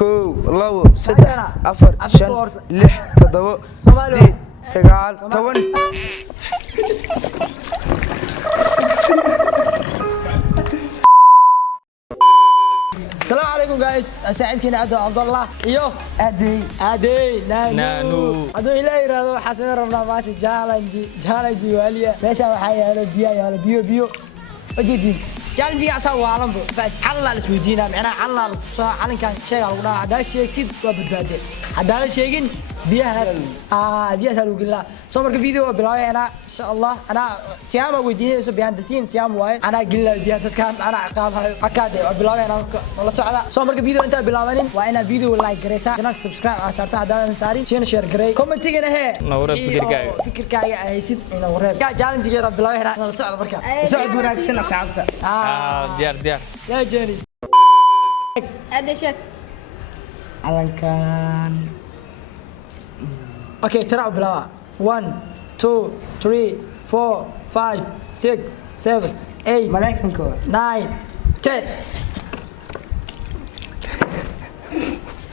كو لو سدح أفر شن لح تضو سديد سجال طون السلام عليكم جايز ساعدكين عبد الله يو ادي نانو ادو الى يرادو حسن ربنا ماتي جالنجي واليا ماشا waxaa yaalo biyo wajidi jaalanjiga asaa waalan buu xalal isweydiina macna xalal soo calankan sheega lagu dhaca hadaa sheegtid waa badbaade hadaa sheegin biyahaas biyahaas lagu gilaa soo marka video bilaawayna insha Allah ana siyaama weydiinayso biyaan dasiin siyaam waay ana gilaa biyaha dadkan ana aqaabahay akaade bilaawayna wala socda soo marka video inta bilaabanin waa ina video like gareysa kana subscribe aasarta hadaa saarin share garey commentigana he nawra fikirkaaga haysid ina wareeb jaalanjiga bilaawayna wala socda marka socod wanaagsan asxaabta ديار يا جينيس هذا شك علنكان اوكي ترى بلا 1 2 3 4 5 6 7 8 ملاكم كور 9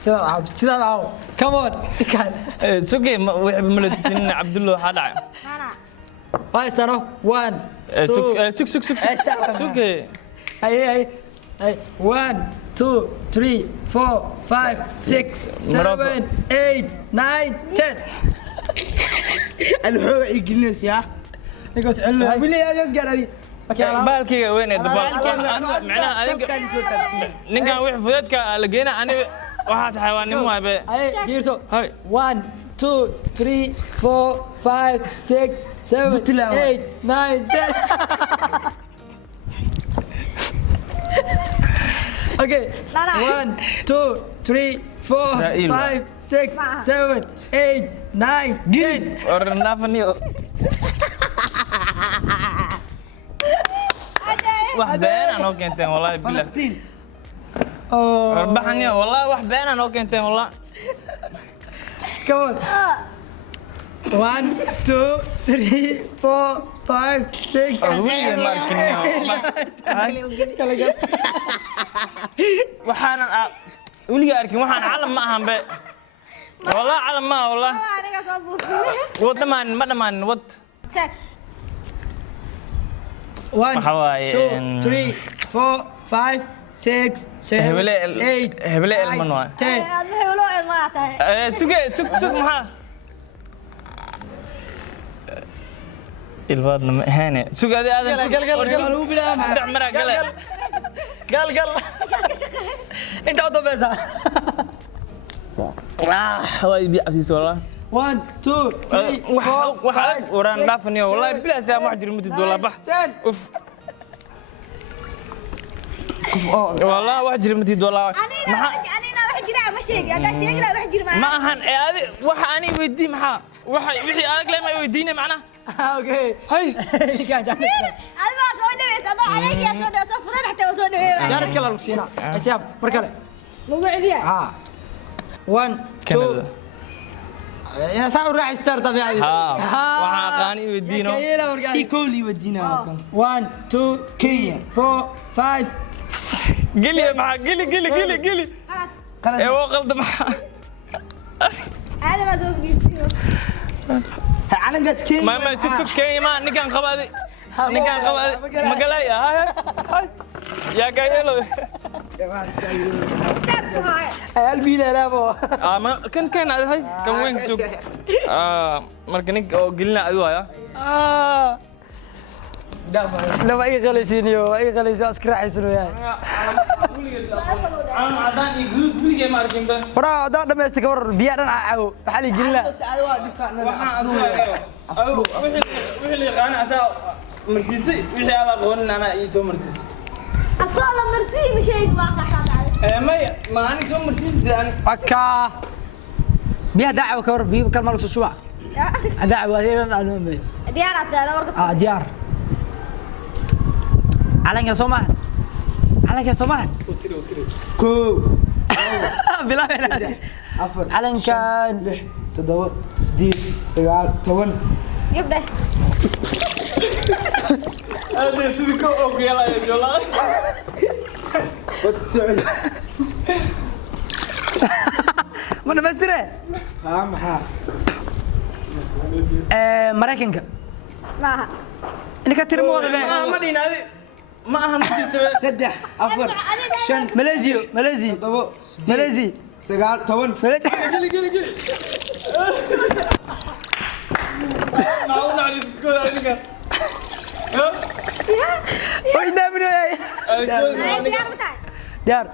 10 سيدا عاو كمون كان سوقي وحب ملتين عبد الله حدا انا بايستانو 1 سوقي هاي 1 2 3 4 5 6 7 8 9 10 الحوع يجلس يا نقص علو ولا يا جس قال بالكي وين معناها ninkan wix fudeedka la geena ani waxa xayawaanimo waabe ay giirto 1 2 3 4 5 6 7 8 9 10 Okay. 1 2 3 4 5 6 7 8 9 10 orang nafaniyo wax been aan oo keenteen wallahi billah arbaxaniyo wallahi wax been aan oo keenteen wallahi come on 1 2 3 4 5 6 وين ماركينيو waxaan wiliga arkin waxaan calam ma ahan be wallahi calam ma wallahi aniga soo buufin wad dhamaan wad check 1 2 3 4 5 6 7 8 hebele elman waa 10 aad hewlo elman tahay sug maxaa الواد هاني سوق هذه قال هو بلا دعمنا قال انت عضو بيزا واي بيع عسيس والله 1 2 3 واحد وران دافني والله بلا ساعه ما حجر مدد ولا بح اوف والله واحد جري مدد ولا انا واحد جري ما شيء انا شيء لا واحد جري ما هن هذه waxa ani weydii maxaa wixii adag leema weydiinay macna اوكي hay كان جالس انا soo dhaweeyay adoo adeeg yaa soo dhaweeyay fudud xataa soo dhaweeyay جالس كلا لوكسينا حساب بركله lagu celiya 1 2 يا ساعه راح ستار طبيعي waxa qaani weydiino في كولي ودينا 1 2 3 4 5 قلي مع قلي qalad ايوه غلط مع هذا ما soo fiidiyo على قاس كي ما سك كي ما نكان قبادي مقلاي هاي يا قايلو قلبي لا بو ما كان هاي كان وين سوق مركنيك او قلنا ادوايا لو اي غليسينيو اي غليسي اسكر حيسنو ياي انا عدان يقول ما اركن به ورا دا دمست كور بيا دن عاو فحالي قلنا wixii la yaqaan asaa martiisay wixii ala qoon ana ii soo martiisay asala martii mishay ma qaxaa ما أنا سو مرتين يعني أكا بيها دعوة كور بيها كلمة لك شو دعوة هي أنا أمي ديارات أنا ورقة ديار على سومان على سومان كو بلا بلا أفر على كان لح تدور سديد سجال تون يبدأ هذا تذكر أوكي يلا يا جلال وتعال ما نفسره مريكنك maaha انك ترمو هذا ma dhihin adi ma ahan ma jirta saddex afar shan ماليزيو ماليزي toddobo ماليزي sagaal toban ماليزي geli geli geli معقول على ستكون adiga وين دامنو ay diyaar ma tahay دار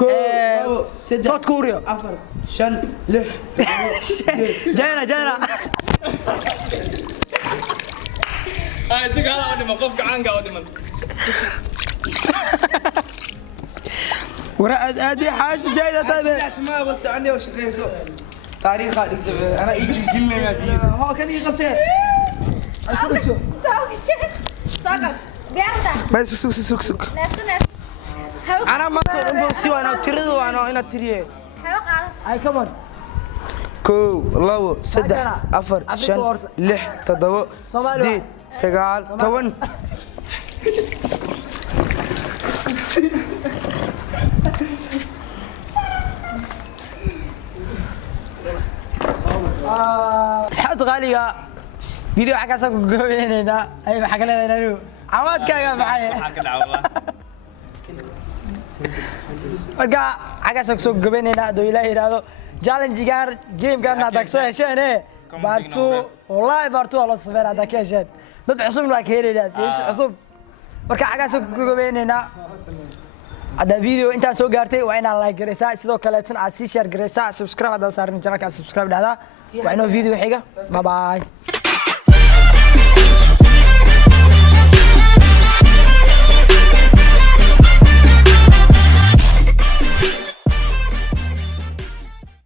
koo saddex صوت كوريو afar shan lix جاينا جاينا ay tiga hala dhima qofka caanka oo dhiman ورا ادي حاج جاينا طيب ما بس عندي وشقيسو تاريخ انا يجي لنا هو كان يقبته soo gashay soo gal diyaar ma tahay بس سوق سوق neefso neef hawo انا ما تقول انا تريد وانا انا تريه hawo qaado اي كمان كو لabo saddex afar shan lix toddobo sideed sagaal toban اصحاب غاليه فيديو حكاسه كوغوينينا اي حق لنا انو عوادكاغا maxay waxa ka dhacay marka xagaas soo gabeynayna adoo ilaahay iraado challenge gaar game gaarna dagso hesheene baartu wallahi baartu wala sameeyay adag hesheen dad cusub waa ka helayna fiis cusub marka xagaas soo gabeynayna ada video inta soo gaartay waa inaad like gareysaa sidoo kale tan aad si share gareysaa subscribe hadda saarin channelka subscribe dhada waa inoo video xiga bye bye